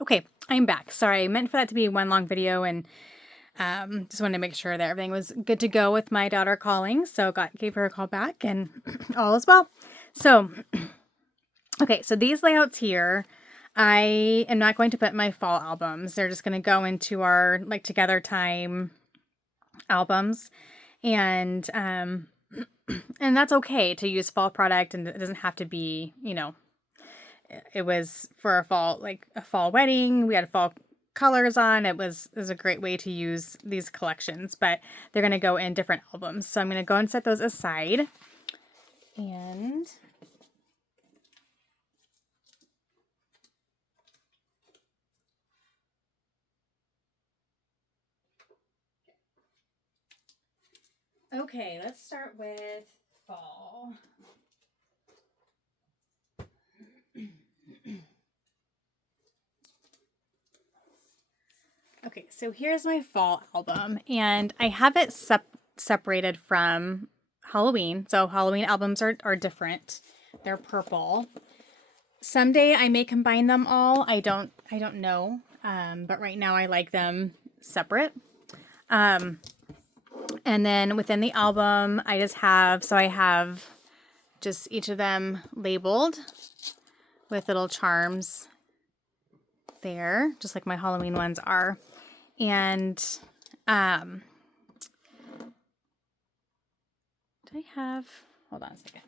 Okay, I'm back. Sorry, I meant for that to be one long video and just wanted to make sure that everything was good to go with my daughter calling. So gave her a call back and all is well. So, okay, so these layouts here, I am not going to put in my fall albums. They're just going to go into our like together time albums. And and that's okay to use fall product, and it doesn't have to be, it was for a fall, like a fall wedding. We had fall colors on. It was a great way to use these collections, but they're going to go in different albums. So I'm going to go and set those aside. And okay, let's start with fall. Okay, so here's my fall album, and I have it separated from Halloween. So Halloween albums are different. They're purple. Someday I may combine them all. I don't know. But right now I like them separate. And then within the album, I have just each of them labeled with little charms there, just like my Halloween ones are. And do I have, hold on a second.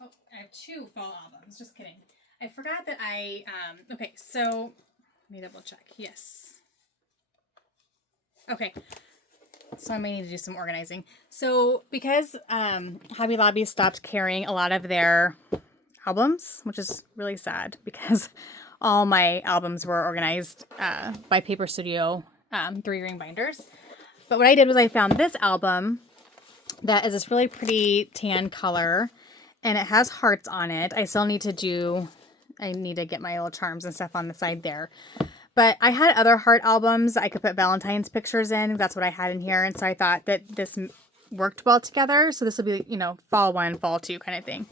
Oh, I have two fall albums. Just kidding. I forgot that okay, so let me double check. Yes. Okay. So I may need to do some organizing. So because Hobby Lobby stopped carrying a lot of their albums, which is really sad because all my albums were organized by Paper Studio 3-ring binders. But what I did was I found this album that is this really pretty tan color, and it has hearts on it. I need to get my little charms and stuff on the side there. But I had other heart albums I could put Valentine's pictures in. That's what I had in here. And so I thought that this worked well together. So this will be, fall 1, fall 2 kind of thing.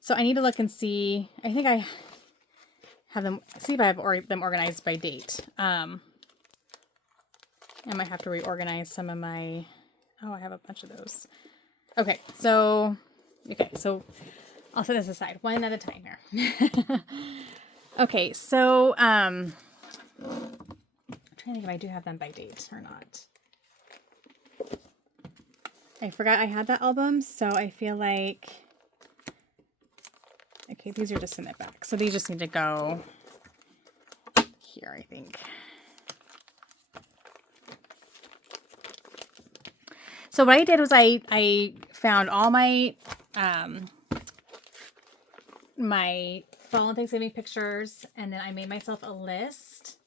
So I need to look and see. I think I have them, see if I have them organized by date. I might have to reorganize some of my, I have a bunch of those. Okay, so I'll set this aside one at a time here. Okay, so I'm trying to think if I do have them by date or not. I forgot I had that album, so I feel like, okay, these are just in the back. So these just need to go here, I think. So what I did was I found all my my fall and Thanksgiving pictures, and then I made myself a list.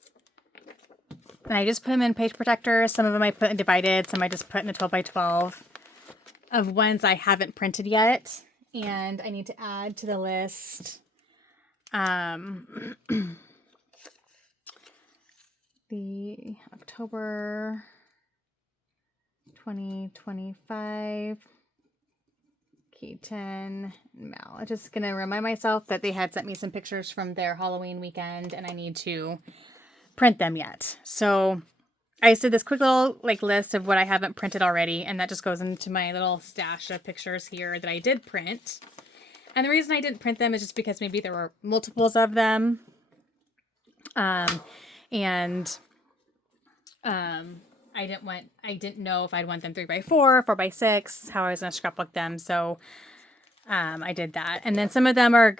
And I just put them in page protectors. Some of them I put in divided, some I just put in a 12 by 12 of ones I haven't printed yet. And I need to add to the list the October 2025 Keaton and Mel. I'm just gonna remind myself that they had sent me some pictures from their Halloween weekend, and I need to print them yet. So I just did this quick little list of what I haven't printed already, and that just goes into my little stash of pictures here that I did print. And the reason I didn't print them is just because maybe there were multiples of them. I didn't know if I'd want them 3x4, 4x6, how I was going to scrapbook them. So I did that. And then some of them are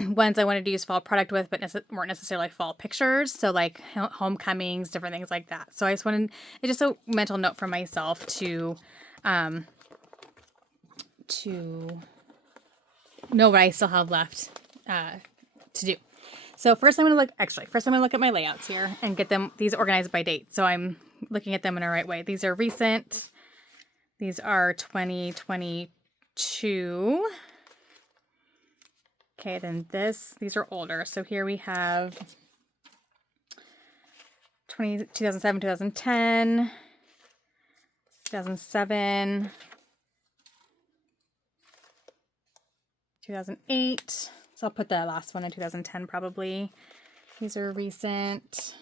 ones I wanted to use fall product with, but weren't necessarily fall pictures. So homecomings, different things like that. So I just wanted, it's just a mental note for myself to know what I still have left to do. So first I'm going to look at my layouts here and get these organized by date. So I'm looking at them in the right way. These are recent. These are 2022. Okay, then these are older. So here we have 2007, 2010, 2007, 2008. So I'll put the last one in 2010 probably. These are recent.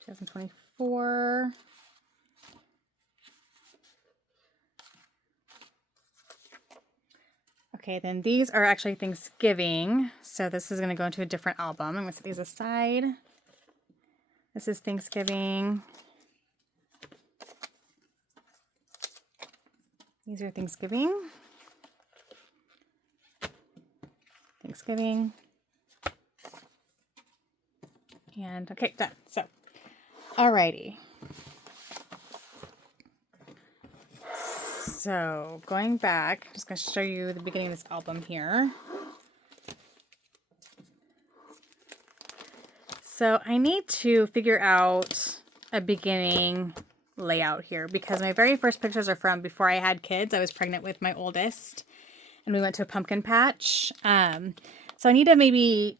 Two 2024. Okay, then these are actually Thanksgiving. So this is going to go into a different album. I'm going to set these aside. This is Thanksgiving. These are Thanksgiving. Thanksgiving. And okay, done. So, alrighty. So going back, I'm just going to show you the beginning of this album here. So I need to figure out a beginning layout here because my very first pictures are from before I had kids. I was pregnant with my oldest and we went to a pumpkin patch. So I need to maybe,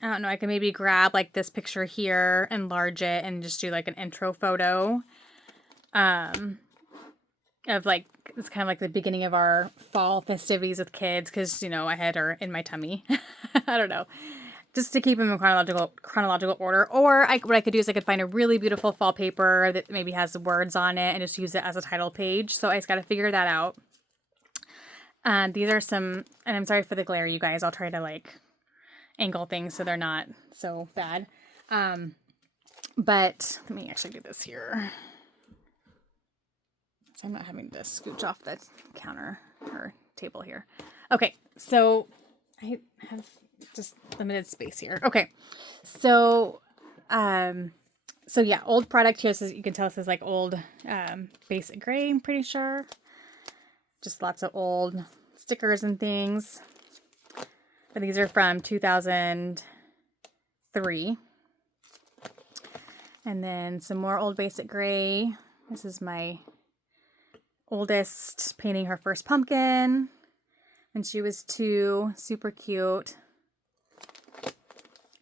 I don't know, I can maybe grab like this picture here, enlarge it, and just do like an intro photo of like, it's kind of like the beginning of our fall festivities with kids because, you know, I had her in my tummy. I don't know. Just to keep them in chronological order. Or what I could do is I could find a really beautiful fall paper that maybe has words on it and just use it as a title page. So I just got to figure that out. These are some, and I'm sorry for the glare, you guys. I'll try to like angle things so they're not so bad. But let me actually do this here. So I'm not having to scooch off the counter or table here. Okay, so I have just limited space here. Okay, so yeah, old product here. So you can tell this is like old basic gray, I'm pretty sure. Just lots of old stickers and things. But these are from 2003. And then some more old basic gray. This is my oldest painting her first pumpkin when she was 2. Super cute.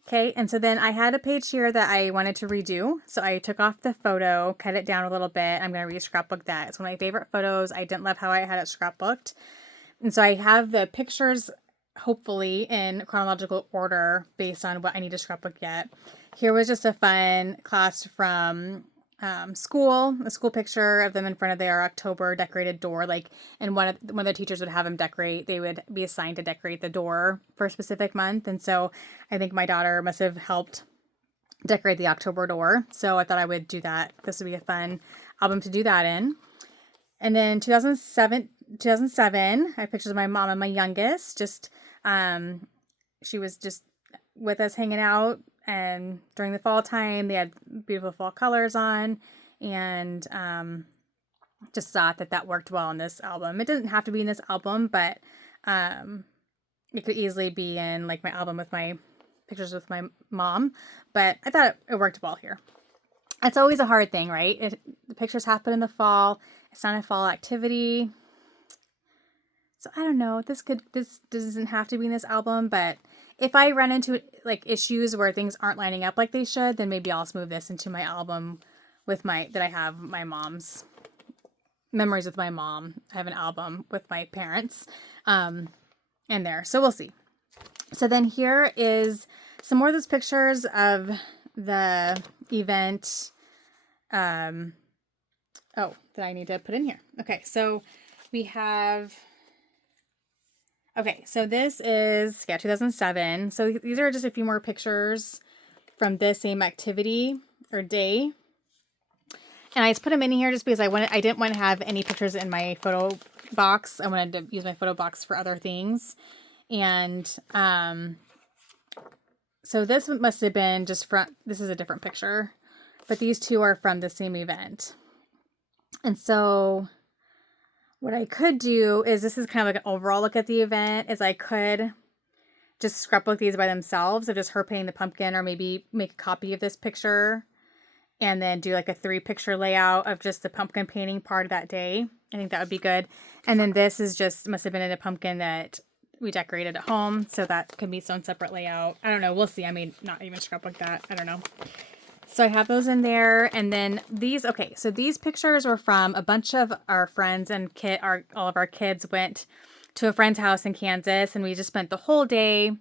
Okay, and so then I had a page here that I wanted to redo. So I took off the photo, cut it down a little bit. I'm going to re-scrapbook that. It's one of my favorite photos. I didn't love how I had it scrapbooked. And so I have the pictures, hopefully, in chronological order based on what I need to scrapbook yet. Here was just a fun class from school, a school picture of them in front of their October decorated door. Like, and one of the teachers would have them decorate. They would be assigned to decorate the door for a specific month. And so I think my daughter must have helped decorate the October door. So I thought I would do that. This would be a fun album to do that in. And then 2007, I have pictures of my mom and my youngest. Just, she was just with us hanging out. And during the fall time, they had beautiful fall colors on, and just thought that worked well in this album. It doesn't have to be in this album, but it could easily be in like my album with my pictures with my mom. But I thought it worked well here. It's always a hard thing, right? The pictures happen in the fall. It's not a fall activity. So I don't know. This doesn't have to be in this album, but if I run into like issues where things aren't lining up like they should, then maybe I'll move this into my album with that I have my mom's memories with my mom. I have an album with my parents in there. So we'll see. So then here is some more of those pictures of the event. Oh, that I need to put in here. Okay, so we have... Okay, so this is, 2007. So these are just a few more pictures from this same activity or day. And I just put them in here just because I didn't want to have any pictures in my photo box. I wanted to use my photo box for other things. And so this must have been just this is a different picture, but these two are from the same event. And so what I could do is, this is kind of like an overall look at the event, is I could just scrapbook these by themselves of just her painting the pumpkin, or maybe make a copy of this picture and then do like a 3-picture layout of just the pumpkin painting part of that day. I think that would be good. And then this is just, must have been in a pumpkin that we decorated at home. So that could be its own separate layout. I don't know. We'll see. I may not even scrapbook that. I don't know. So I have those in there. And then these, okay. So these pictures were from a bunch of our friends and all of our kids went to a friend's house in Kansas. And we just spent the whole day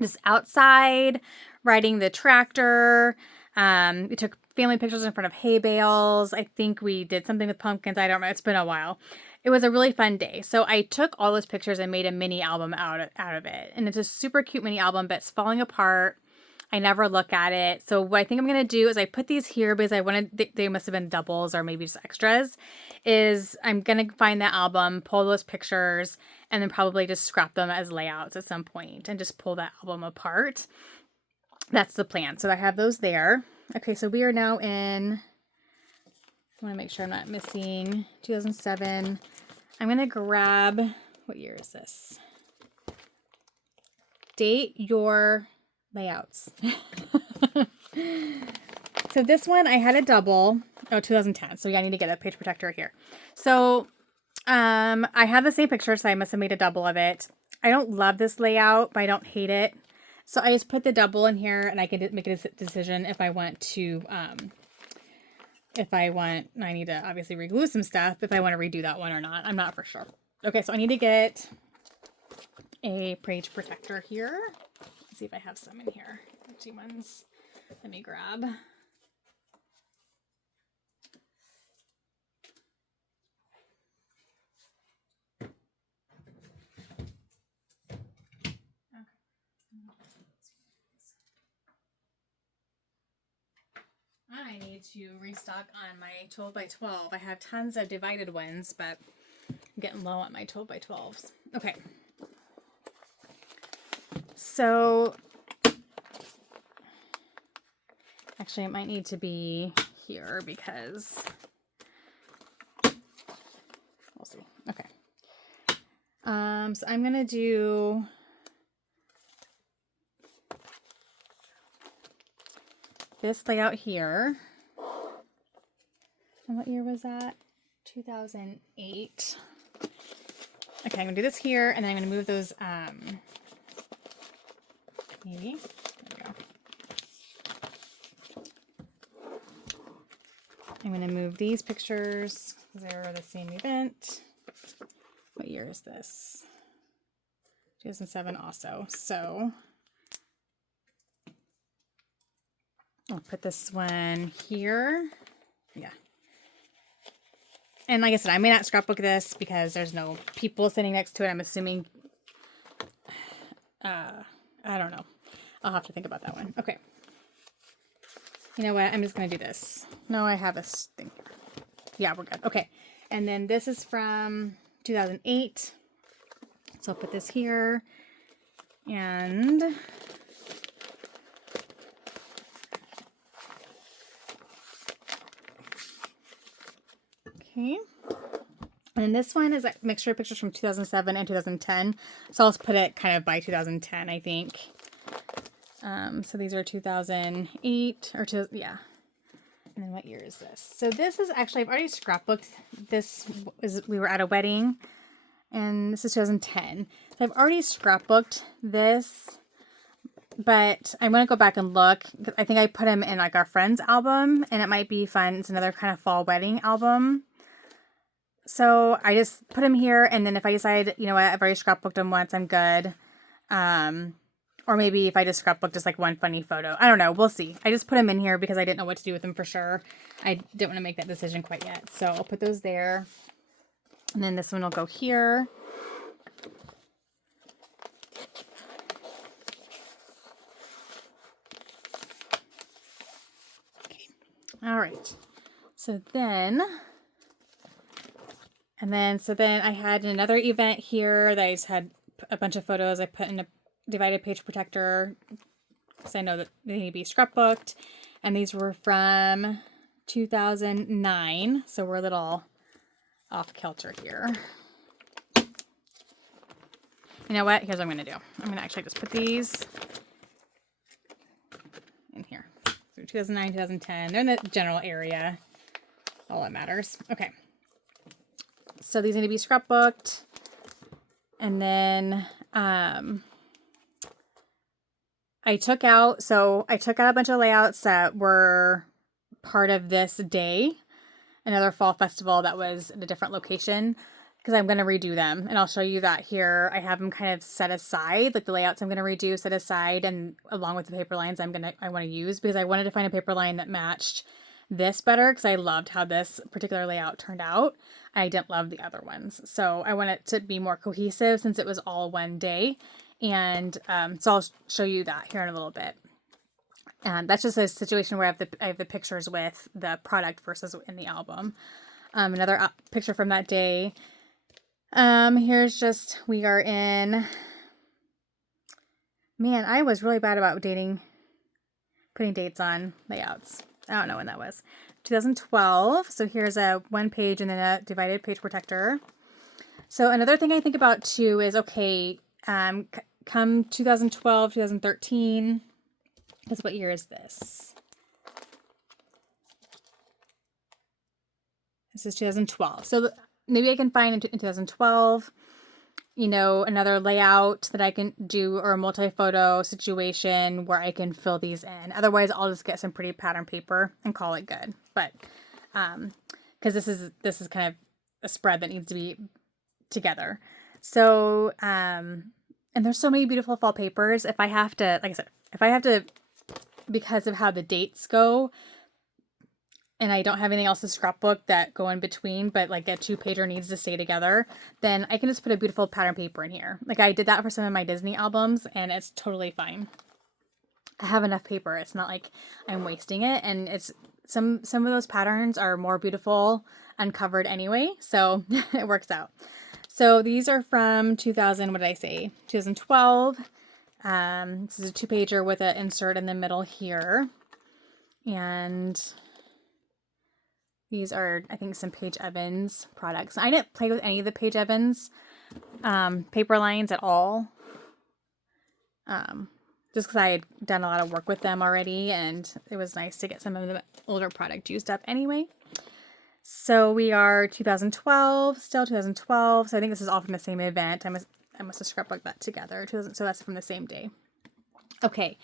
just outside riding the tractor. We took family pictures in front of hay bales. I think we did something with pumpkins. I don't know. It's been a while. It was a really fun day. So I took all those pictures and made a mini album out of it. And it's a super cute mini album, but it's falling apart. I never look at it. So what I think I'm going to do is I put these here because I wanted, they must have been doubles or maybe just extras, is I'm going to find that album, pull those pictures, and then probably just scrap them as layouts at some point and just pull that album apart. That's the plan. So I have those there. Okay, so we are now in, I want to make sure I'm not missing 2007. I'm going to grab, what year is this? Date your layouts. So this one, I had a double. Oh, 2010. So yeah, I need to get a page protector here. So I have the same picture, so I must have made a double of it. I don't love this layout, but I don't hate it. So I just put the double in here, and I can make a decision if I want to, I need to obviously reglue some stuff, if I want to redo that one or not. I'm not for sure. Okay, so I need to get a page protector here. Let's see if I have some in here. Empty ones. Let me grab. I need to restock on my 12 by 12. I have tons of divided ones, but I'm getting low on my 12 by 12s. Okay. So, actually, it might need to be here because we'll see. Okay. So I'm going to do this layout here. And what year was that? 2008. Okay, I'm gonna do this here, and then I'm gonna move those, maybe, there we go. I'm gonna move these pictures, because they were the same event. What year is this? 2007 also, so I'll put this one here. Yeah. And like I said, I may not scrapbook this because there's no people sitting next to it. I'm assuming, I don't know. I'll have to think about that one. Okay. You know what? I'm just going to do this. No, I have a thing. Yeah, we're good. Okay. And then this is from 2008. So I'll put this here. And okay. And this one is a mixture of pictures from 2007 and 2010. So I'll put it kind of by 2010, I think. So these are 2008 or yeah. And then what year is this? So this is actually, I've already scrapbooked. We were at a wedding, and this is 2010. So I've already scrapbooked this, but I'm going to go back and look. I think I put him in like our friend's album, and it might be fun. It's another kind of fall wedding album. So I just put him here, and then if I decide, you know what, I've already scrapbooked him once, I'm good. Or maybe if I just scrapbook just like one funny photo. I don't know. We'll see. I just put him in here because I didn't know what to do with him for sure. I didn't want to make that decision quite yet. So I'll put those there. And then this one will go here. Okay. All right. So then I had another event here that I just had a bunch of photos I put in a divided page protector because I know that they need to be scrapbooked. And these were from 2009. So we're a little off kilter here. You know what? Here's what I'm going to do. I'm going to actually just put these in here. So 2009, 2010. They're in the general area. All that matters. Okay. So these need to be scrapbooked. And then I took out a bunch of layouts that were part of this day, another fall festival that was at a different location, because I'm going to redo them, and I'll show you that here. I have them kind of set aside, like the layouts I'm going to redo set aside, and along with the paper lines I want to use, because I wanted to find a paper line that matched this better, because I loved how this particular layout turned out. I didn't love the other ones, so I want it to be more cohesive since it was all one day. And so I'll show you that here in a little bit. And that's just a situation where I have the pictures with the product versus in the album. Another picture from that day. Here's just, we are in, man, I was really bad about putting dates on layouts. I don't know when that was. 2012. So here's a one page and then a divided page protector. So another thing I think about too is, okay, come 2012, 2013, because what year is this? This is 2012. So maybe I can find in 2012, another layout that I can do, or a multi-photo situation where I can fill these in. Otherwise, I'll just get some pretty pattern paper and call it good. But because this is kind of a spread that needs to be together. So and there's so many beautiful fall papers. If I have to, like I said, because of how the dates go, and I don't have anything else to scrapbook that go in between, but like a 2-pager needs to stay together, then I can just put a beautiful pattern paper in here. Like I did that for some of my Disney albums, and it's totally fine. I have enough paper. It's not like I'm wasting it, and it's some of those patterns are more beautiful uncovered anyway, so it works out. So these are from 2000, what did I say? 2012. This is a 2-pager with an insert in the middle here. And these are, I think, some Paige Evans products. I didn't play with any of the Paige Evans paper lines at all. Just because I had done a lot of work with them already, and it was nice to get some of the older product used up anyway. So we are 2012, still 2012. So I think this is all from the same event. I must have scrapbooked that together. So that's from the same day. Okay,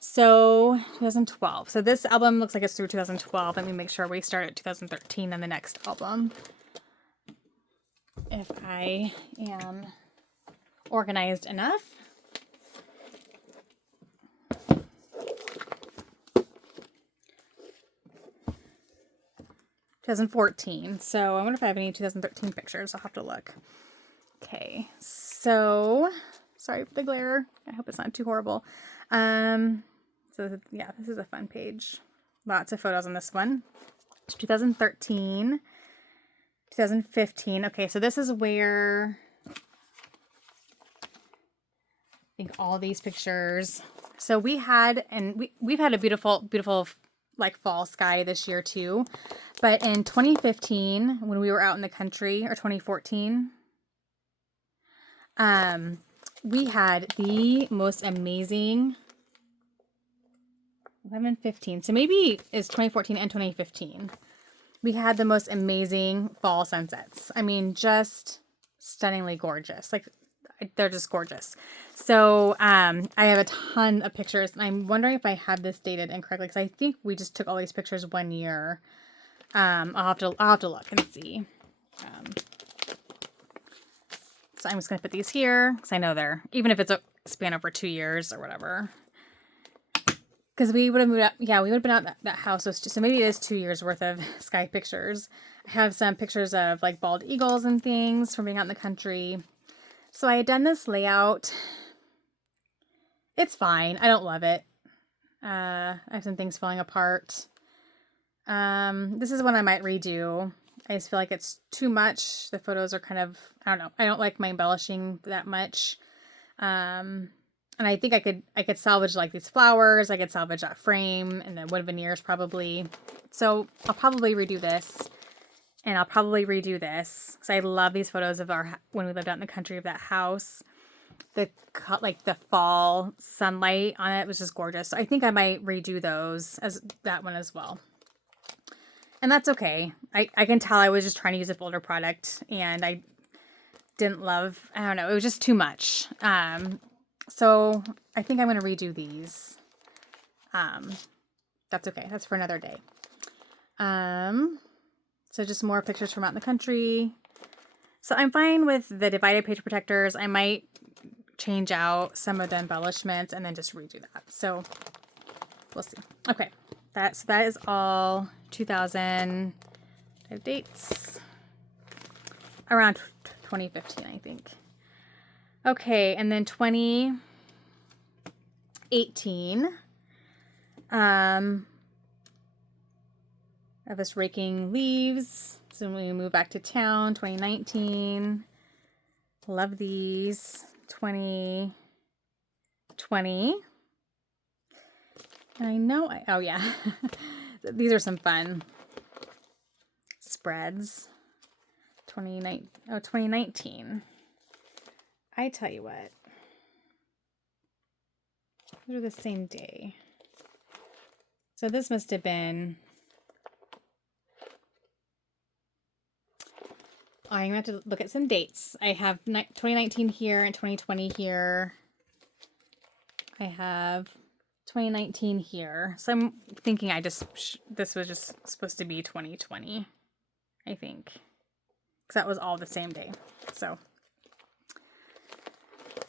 so 2012. So this album looks like it's through 2012. Let me make sure we start at 2013 on the next album, if I am organized enough. 2014. So I wonder if I have any 2013 pictures. I'll have to look. Okay, so sorry for the glare. I hope it's not too horrible. So yeah, this is a fun page. Lots of photos on this one. 2013, 2015. Okay, so this is where I think all these pictures. So we've had a beautiful like fall sky this year too. But in 2015, when we were out in the country, or 2014, we had the most amazing 11-15. So maybe it's 2014 and 2015. We had the most amazing fall sunsets. I mean, just stunningly gorgeous. Like, they're just gorgeous. So I have a ton of pictures, and I'm wondering if I have this dated incorrectly, because I think we just took all these pictures one year. I'll have to look and see. So I'm just gonna put these here because I know they're, even if it's a span over 2 years or whatever. Because we would have moved out, yeah, we would have been out that house. So maybe it is 2 years worth of sky pictures. I have some pictures of like bald eagles and things from being out in the country. So I had done this layout. It's fine. I don't love it. I have some things falling apart. This is one I might redo. I just feel like it's too much. The photos are kind of, I don't know. I don't like my embellishing that much. And I think I could salvage like these flowers. I could salvage that frame and the wood veneers probably. So I'll probably redo this. And I'll probably redo this because I love these photos of when we lived out in the country, of that house. like the fall sunlight on it was just gorgeous. So I think I might redo those as that one as well. And that's okay. I can tell I was just trying to use a older product and I didn't love, I don't know, it was just too much. So I think I'm going to redo these. That's okay. That's for another day. So just more pictures from out in the country. So I'm fine with the divided page protectors. I might change out some of the embellishments and then just redo that. So we'll see. Okay. So that is all 2000 dates around 2015, I think. Okay. And then 2018, of us raking leaves. So when we move back to town, 2019. Love these. 2020. I know, oh yeah. These are some fun spreads. 2019. I tell you what. These are the same day. So this must have been, I'm going to have to look at some dates. I have 2019 here and 2020 here. I have 2019 here. So I'm thinking this was just supposed to be 2020, I think. Because that was all the same day. So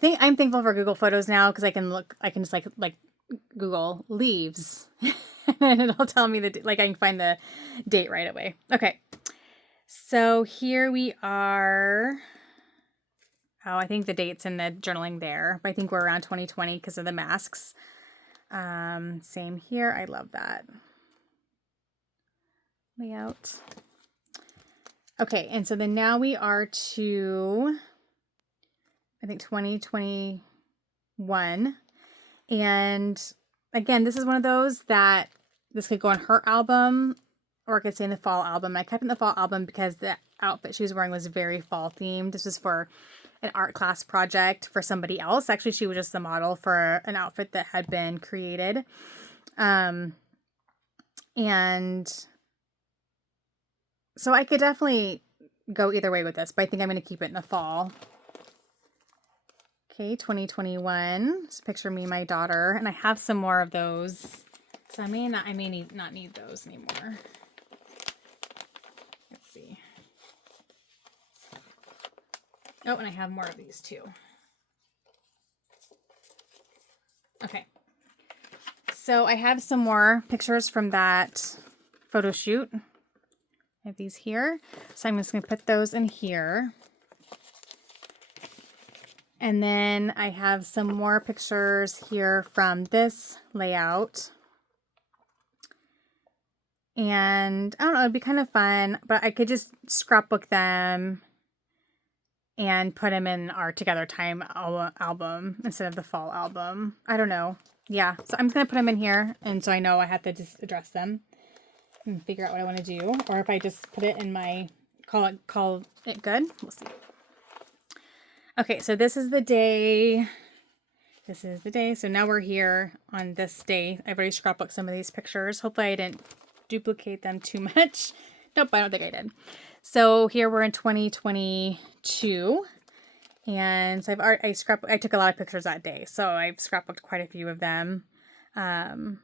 I'm thankful for Google Photos now because I can just like Google leaves and it'll tell me I can find the date right away. Okay. So here we are. Oh, I think the date's in the journaling there, but I think we're around 2020 because of the masks. Same here. I love that layout. Okay. And so then now we are to, I think 2021. And again, this is one of those that this could go on her album or it could stay in the fall album. I kept it in the fall album because the outfit she was wearing was very fall themed. This was for an art class project for somebody else. Actually, she was just the model for an outfit that had been created. And so I could definitely go either way with this, but I think I'm going to keep it in the fall. Okay, 2021. Just picture me and my daughter. And I have some more of those. So I may not need those anymore. Let's see. Oh, and I have more of these too. Okay. So I have some more pictures from that photo shoot. I have these here. So I'm just going to put those in here. And then I have some more pictures here from this layout. And I don't know, it'd be kind of fun, but I could just scrapbook them and put them in our Together Time album instead of the fall album. I don't know. Yeah, so I'm just going to put them in here. And so I know I have to just address them and figure out what I want to do. Or if I just put it in my, call it good. We'll see. Okay, so this is the day. This is the day. So now we're here on this day. I've already scrapbooked some of these pictures. Hopefully I didn't duplicate them too much. Nope, I don't think I did. So here we're in 2022. And so I took a lot of pictures that day. So I've scrapbooked quite a few of them. And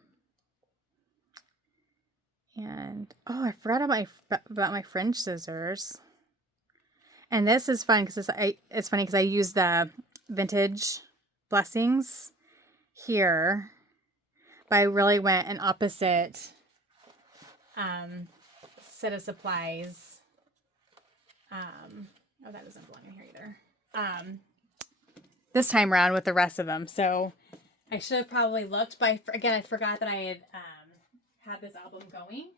oh, I forgot about my fringe scissors. And this is fun because it's funny because I use the vintage blessings here, but I really went an opposite set of supplies. Oh, that doesn't belong in here either. This time around with the rest of them. So I should have probably looked, but again, I forgot that I had this album going.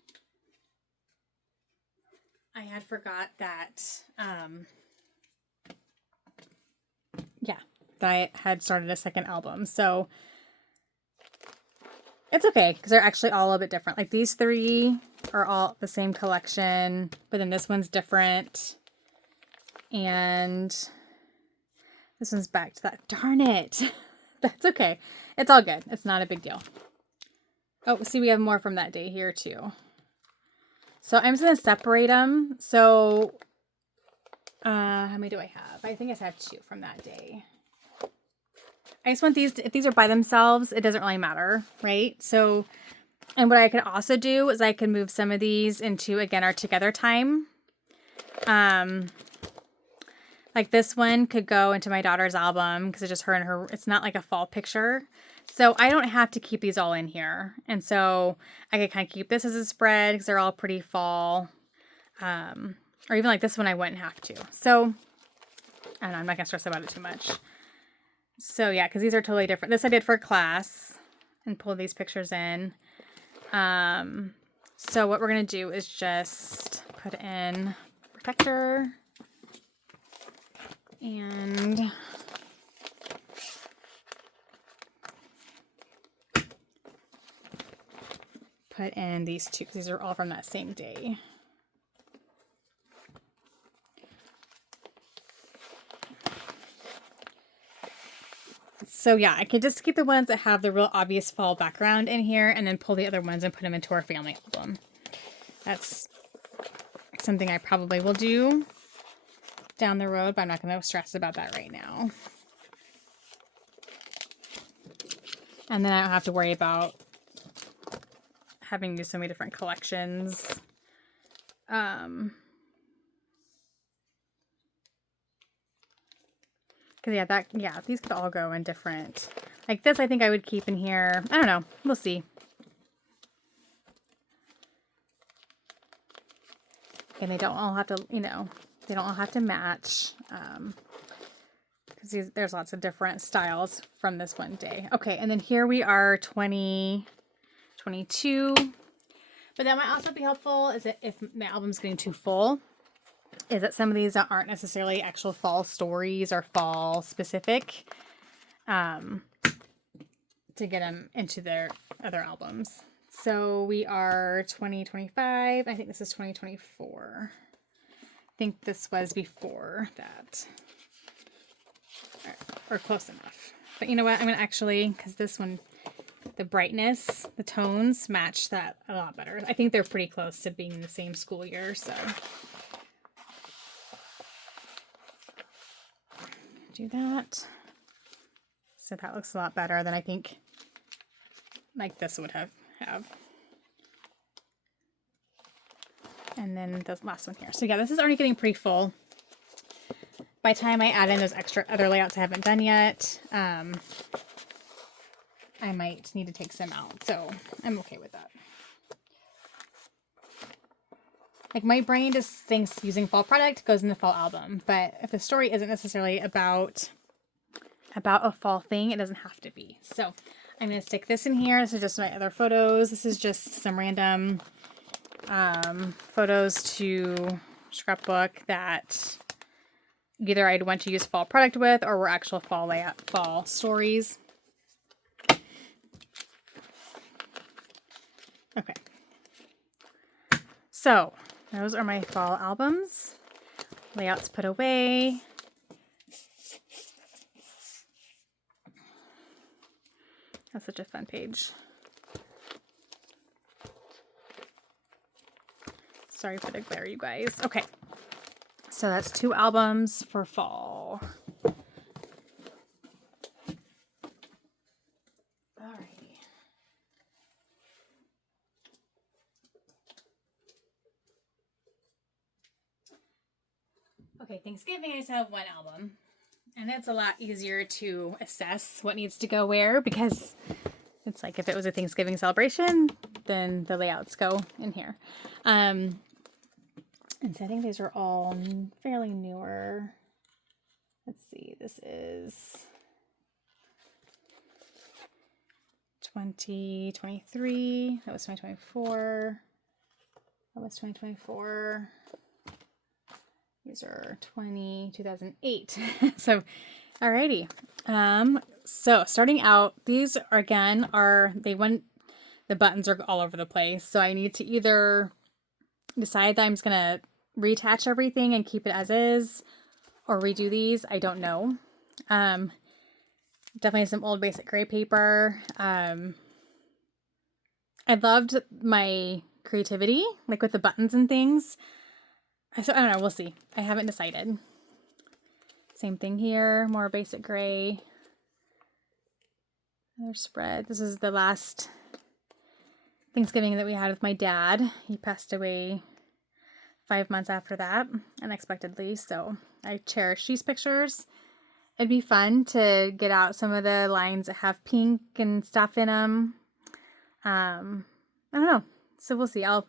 I had forgot that, that I had started a second album. So it's okay because they're actually all a little bit different. Like these three are all the same collection, but then this one's different. And This one's back to that. Darn it. That's okay. It's all good. It's not a big deal. Oh, see, we have more from that day here too. So I'm just going to separate them. So how many do I have? I think I have 2 from that day. I just want these, if these are by themselves, it doesn't really matter, right? So, and what I could also do is I could move some of these into, again, our together time. Like this one could go into my daughter's album because it's just her and her, it's not like a fall picture. So I don't have to keep these all in here. And so I could kind of keep this as a spread because they're all pretty fall. Or even like this one I wouldn't have to. So I don't know, I'm not going to stress about it too much. So yeah, because these are totally different. This I did for class and pull these pictures in. So what we're going to do is just put in protector and put in these 2 because these are all from that same day. So yeah, I could just keep the ones that have the real obvious fall background in here and then pull the other ones and put them into our family album. That's something I probably will do down the road, but I'm not going to stress about that right now. And then I don't have to worry about having to do so many different collections. Because these could all go in different. Like this, I think I would keep in here. I don't know. We'll see. And they don't all have to, they don't all have to match. Because there's lots of different styles from this one day. Okay, and then here we are, 2022. But that might also be helpful is that if my album's getting too full, is that some of these aren't necessarily actual fall stories or fall specific, to get them into their other albums. So we are 2025. I think this is 2024. I think this was before that. Or close enough. But you know what? I'm going to actually, because this one, the brightness, the tones match that a lot better. I think they're pretty close to being in the same school year, so. Do that. So that looks a lot better than I think like this would have. And then the last one here. So yeah, this is already getting pretty full. By the time I add in those extra other layouts I haven't done yet, I might need to take some out. So I'm okay with that. Like my brain just thinks using fall product goes in the fall album, but if the story isn't necessarily about a fall thing, it doesn't have to be. So I'm going to stick this in here. This is just my other photos. This is just some random photos to scrapbook that either I'd want to use fall product with or were actual fall layout, fall stories. Okay. So those are my fall albums. Layouts put away. That's such a fun page. Sorry for the glare, you guys. Okay. So that's 2 albums for fall. Alrighty. Okay, Thanksgiving I just have 1 album. And that's a lot easier to assess what needs to go where because it's like if it was a Thanksgiving celebration, then the layouts go in here. And so I think these are all fairly newer. Let's see, this is 2023. That was 2024. That was 2024. These are 2008. So, alrighty. So starting out, these are, again, the buttons are all over the place. So I need to either decide that I'm just going to reattach everything and keep it as is or redo these. I don't know. Definitely some old basic gray paper. I loved my creativity, like with the buttons and things. So I don't know, we'll see. I haven't decided. Same thing here, more basic gray. Another spread. This is the last Thanksgiving that we had with my dad. He passed away 5 months after that, unexpectedly. So I cherish these pictures. It'd be fun to get out some of the lines that have pink and stuff in them. I don't know. So we'll see. I'll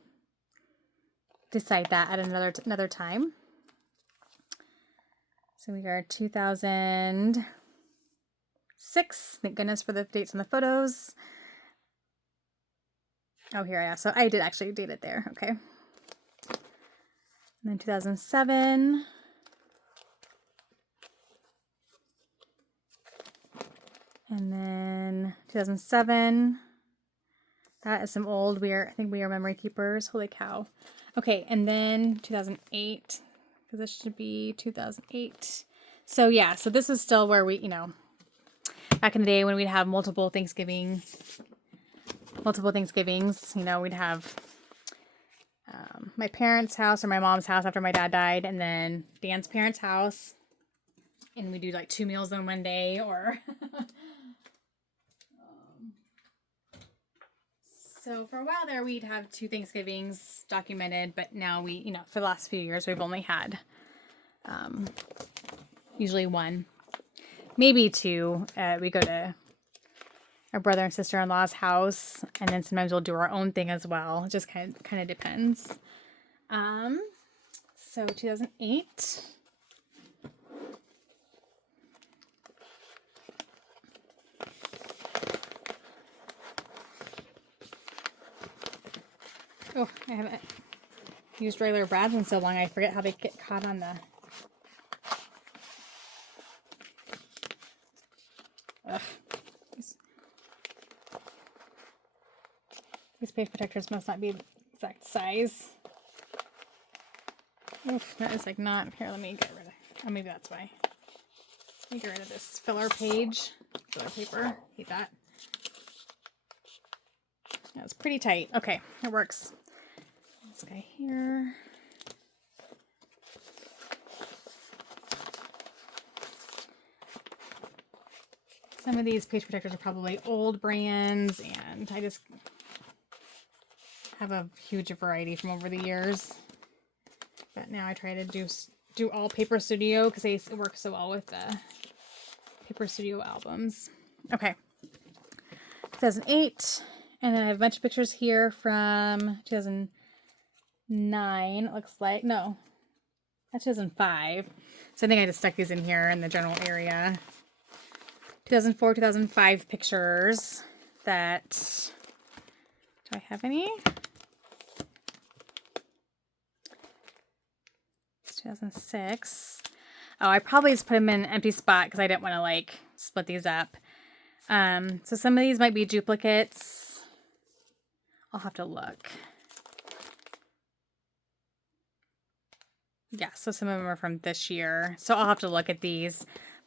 decide that at another time. So we are 2006. Thank goodness for the dates on the photos. Oh, here I am. So I did actually date it there. Okay. And then 2007. And then 2007. That is some old, I think we are memory keepers. Holy cow. Okay, and then 2008, because this should be 2008. So yeah, so this is still where we, back in the day when we'd have multiple Thanksgivings, we'd have my parents' house or my mom's house after my dad died, and then Dan's parents' house. And we do like 2 meals in one day, or... So for a while there, we'd have 2 Thanksgivings documented, but now we, for the last few years, we've only had usually 1, maybe 2. We go to our brother and sister-in-law's house, and then sometimes we'll do our own thing as well. It just kind of depends. So 2008. Oh, I haven't used regular brads in so long, I forget how they get caught on the... Ugh. These page protectors must not be the exact size. Oof, that is like not... Here, let me get rid of... Oh, maybe that's why. Let me get rid of this filler paper. Hate that. That was pretty tight. Okay, it works. This guy here. Some of these page protectors are probably old brands, and I just have a huge variety from over the years. But now I try to do all Paper Studio because it works so well with the Paper Studio albums. Okay. 2008. And then I have a bunch of pictures here from 2009, it looks like. No, that's 2005. So I think I just stuck these in here in the general area. 2004, 2005 pictures that... Do I have any? It's 2006. Oh, I probably just put them in an empty spot because I didn't want to, split these up. So some of these might be duplicates. I'll have to look. Yeah, so some of them are from this year. So I'll have to look at these.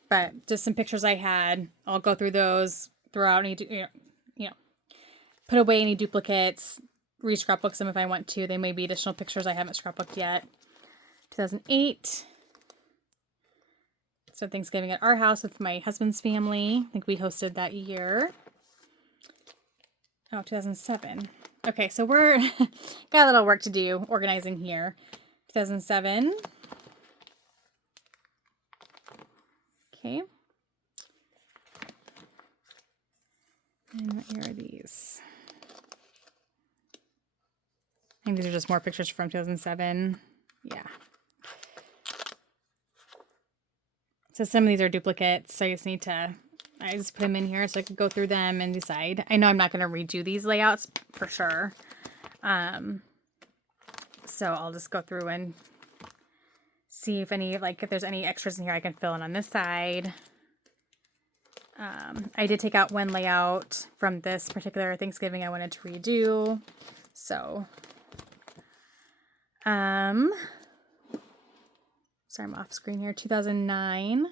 But just some pictures I had. I'll go through those, throw out any, put away any duplicates, re-scrapbook them if I want to. They may be additional pictures I haven't scrapbooked yet. 2008. So Thanksgiving at our house with my husband's family. I think we hosted that year. Oh, 2007. Okay, so we're got a little work to do organizing here. 2007. Okay. And what year are these? I think these are just more pictures from 2007. Yeah. So some of these are duplicates, so I just put them in here so I could go through them and decide. I know I'm not going to redo these layouts for sure. So I'll just go through and see if if there's any extras in here I can fill in on this side. I did take out one layout from this particular Thanksgiving I wanted to redo. So, sorry, I'm off screen here. 2009.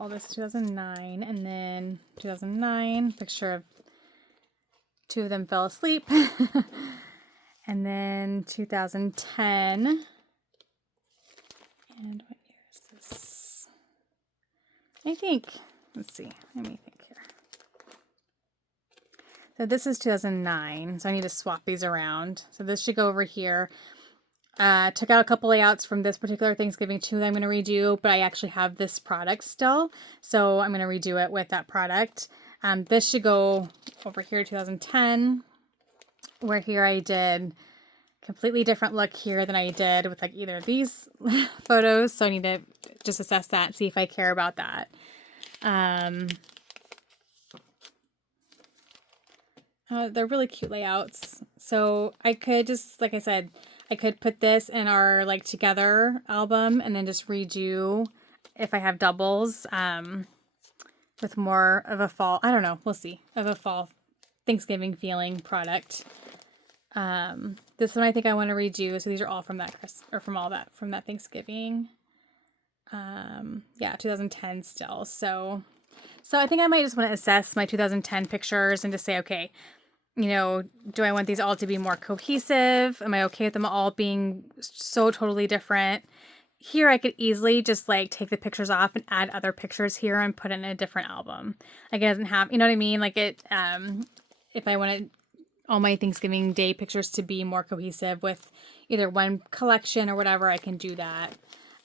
all this is 2009, and then 2009, picture of two of them fell asleep. And then 2010. And what year is this? I think, let's see, let me think here. So this is 2009, so I need to swap these around. So this should go over here. Took out a couple layouts from this particular Thanksgiving too that I'm going to redo, but I actually have this product still, so I'm going to redo it with that product. This should go over here, 2010, where here I did completely different look here than I did with like either of these photos, so I need to just assess that and see if I care about that. They're really cute layouts, so I could just, like I said, I could put this in our like together album and then just redo if I have doubles with more of a fall, I don't know, we'll see, of a fall Thanksgiving feeling product. This one I think I want to redo, so these are all from that from that Thanksgiving. Yeah, 2010 still. So I think I might just want to assess my 2010 pictures and just say, okay, you know, do I want these all to be more cohesive? Am I okay with them all being so totally different? Here I could easily just like take the pictures off and add other pictures here and put it in a different album. Like it doesn't have, you know what I mean? Like it, if I wanted all my Thanksgiving Day pictures to be more cohesive with either one collection or whatever, I can do that.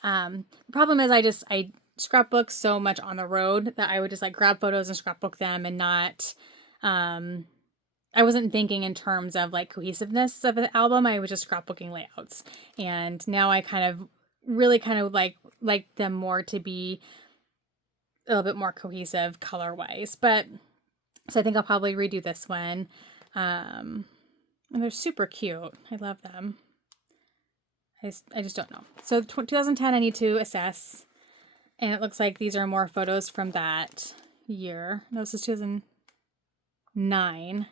The problem is I scrapbook so much on the road that I would just like grab photos and scrapbook them and not, I wasn't thinking in terms of like cohesiveness of an album. I was just scrapbooking layouts. And now I kind of really like them more to be a little bit more cohesive color wise. But so I think I'll probably redo this one. And they're super cute. I love them. I just don't know. So 2010 I need to assess. And it looks like these are more photos from that year. No, this is 2009.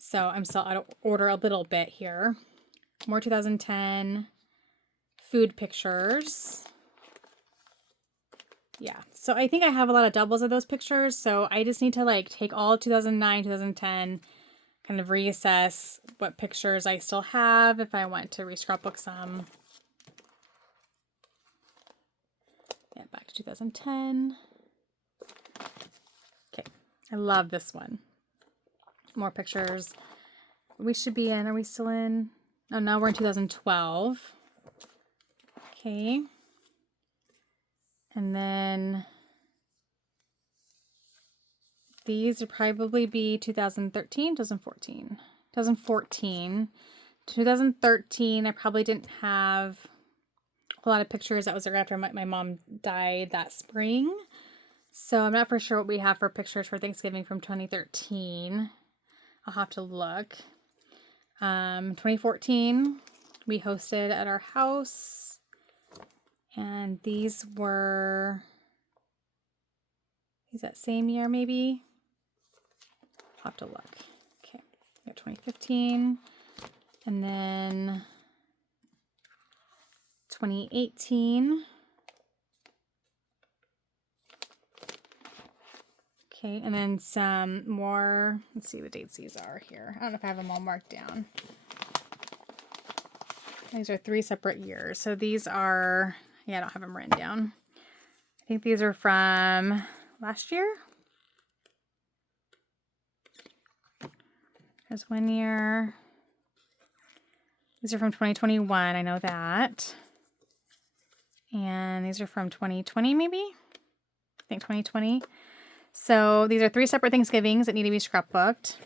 So I'm still out of order a little bit here. More 2010 food pictures. Yeah, so I think I have a lot of doubles of those pictures. So I just need to like take all 2009, 2010, kind of reassess what pictures I still have if I want to re-scrapbook some. Yeah, back to 2010. Okay, I love this one. More pictures. We should be in, are we still in? Oh, now we're in 2012. Okay. And then these would probably be 2013, 2014. 2014. 2013, I probably didn't have a lot of pictures. That was after my mom died that spring. So I'm not for sure what we have for pictures for Thanksgiving from 2013. I'll have to look. 2014, we hosted at our house. And these were, is that same year maybe? I'll have to look. Okay, we got 2015. And then 2018. Okay, and then some more, let's see what dates these are here. I don't know if I have them all marked down. These are 3 separate years. So these are, yeah, I don't have them written down. I think these are from last year. There's 1 year. These are from 2021, I know that. And these are from 2020 maybe? I think 2020. So these are 3 separate Thanksgivings that need to be scrapbooked.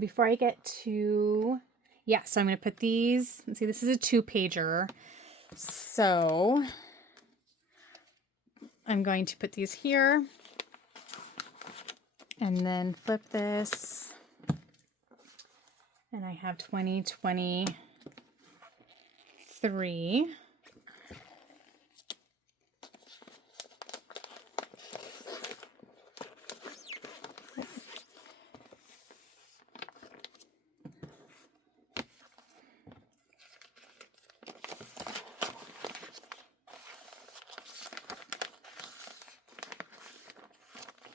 Before I get to, yeah, so I'm going to put these, let's see, this is a 2-pager. So I'm going to put these here and then flip this. And I have 2023.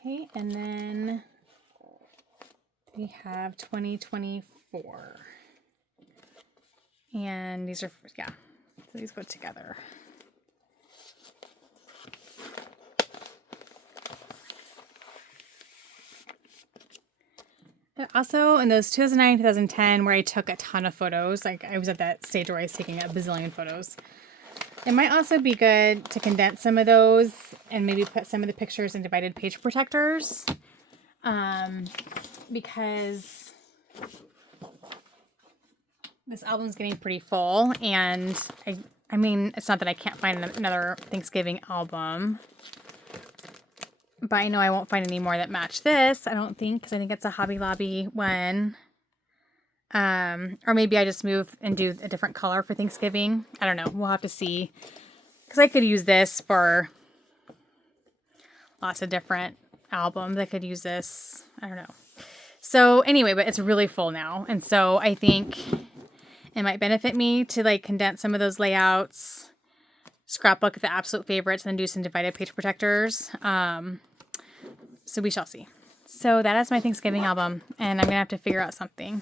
Okay, and then we have 2024. And these are, yeah, so these go together. Also, in those 2009, 2010, where I took a ton of photos, like I was at that stage where I was taking a bazillion photos. It might also be good to condense some of those and maybe put some of the pictures in divided page protectors, because this album's getting pretty full, and I mean, it's not that I can't find another Thanksgiving album, but I know I won't find any more that match this, I don't think, because I think it's a Hobby Lobby one. Or maybe I just move and do a different color for Thanksgiving. I don't know. We'll have to see. Because I could use this for lots of different albums. I could use this. I don't know. So anyway, but it's really full now. And so I think it might benefit me to like condense some of those layouts, scrapbook the absolute favorites, and then do some divided page protectors. So we shall see. So that is my Thanksgiving album. And I'm going to have to figure out something.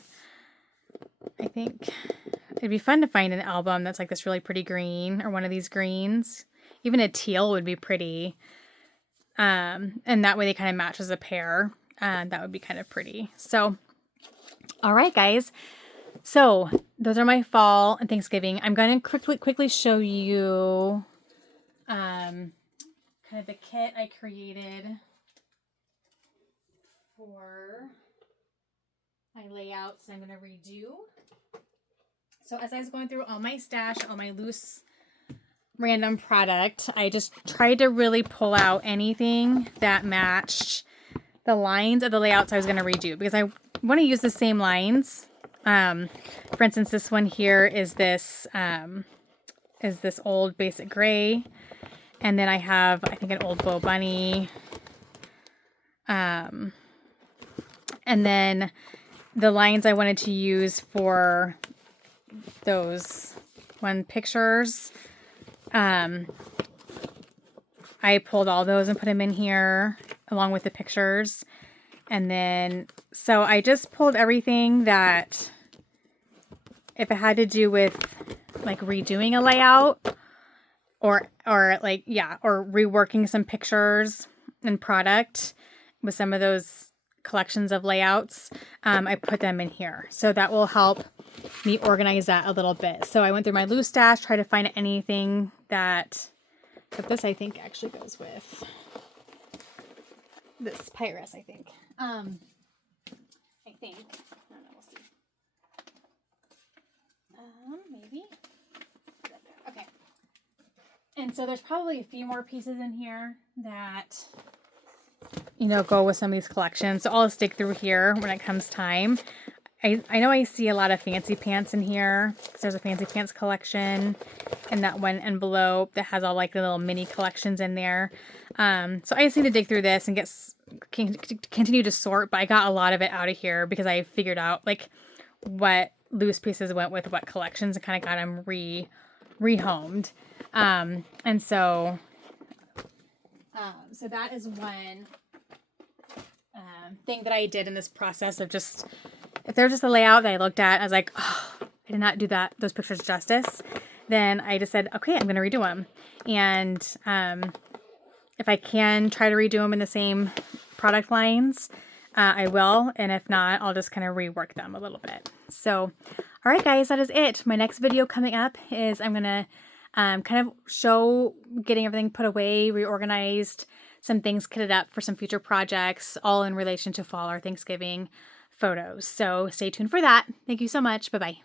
I think it'd be fun to find an album that's like this really pretty green or one of these greens. Even a teal would be pretty. And that way they kind of match as a pair. That would be kind of pretty. So, all right, guys. So those are my fall and Thanksgiving. I'm going to quickly show you kind of the kit I created for my layouts I'm going to redo. So as I was going through all my stash, all my loose random product, I just tried to really pull out anything that matched the lines of the layouts I was going to redo, because I want to use the same lines. For instance, this one here is this old basic gray. And then I have, I think, an old Bo Bunny. And then the lines I wanted to use for those one pictures, I pulled all those and put them in here along with the pictures. And then, so I just pulled everything that, if it had to do with like redoing a layout or like, yeah, or reworking some pictures and product with some of those collections of layouts, I put them in here. So that will help me organize that a little bit. So I went through my loose stash, tried to find anything that, but this I think actually goes with this Pyrus, I think. I don't know, we'll see. Maybe. Okay. And so there's probably a few more pieces in here that, you know, go with some of these collections. So I'll stick through here when it comes time. I know I see a lot of fancy pants in here, because there's a fancy pants collection and that one envelope that has all like the little mini collections in there. So I just need to dig through this and continue to sort, but I got a lot of it out of here because I figured out like what loose pieces went with what collections and kind of got them rehomed. And so that is one thing that I did in this process of just, if they're just a layout that I looked at, I was like, oh, I did not do those pictures justice. Then I just said, okay, I'm going to redo them. And if I can try to redo them in the same product lines, I will. And if not, I'll just kind of rework them a little bit. So, all right, guys, that is it. My next video coming up is I'm going to kind of show getting everything put away, reorganized, some things kitted up for some future projects, all in relation to fall or Thanksgiving photos. So stay tuned for that. Thank you so much. Bye-bye.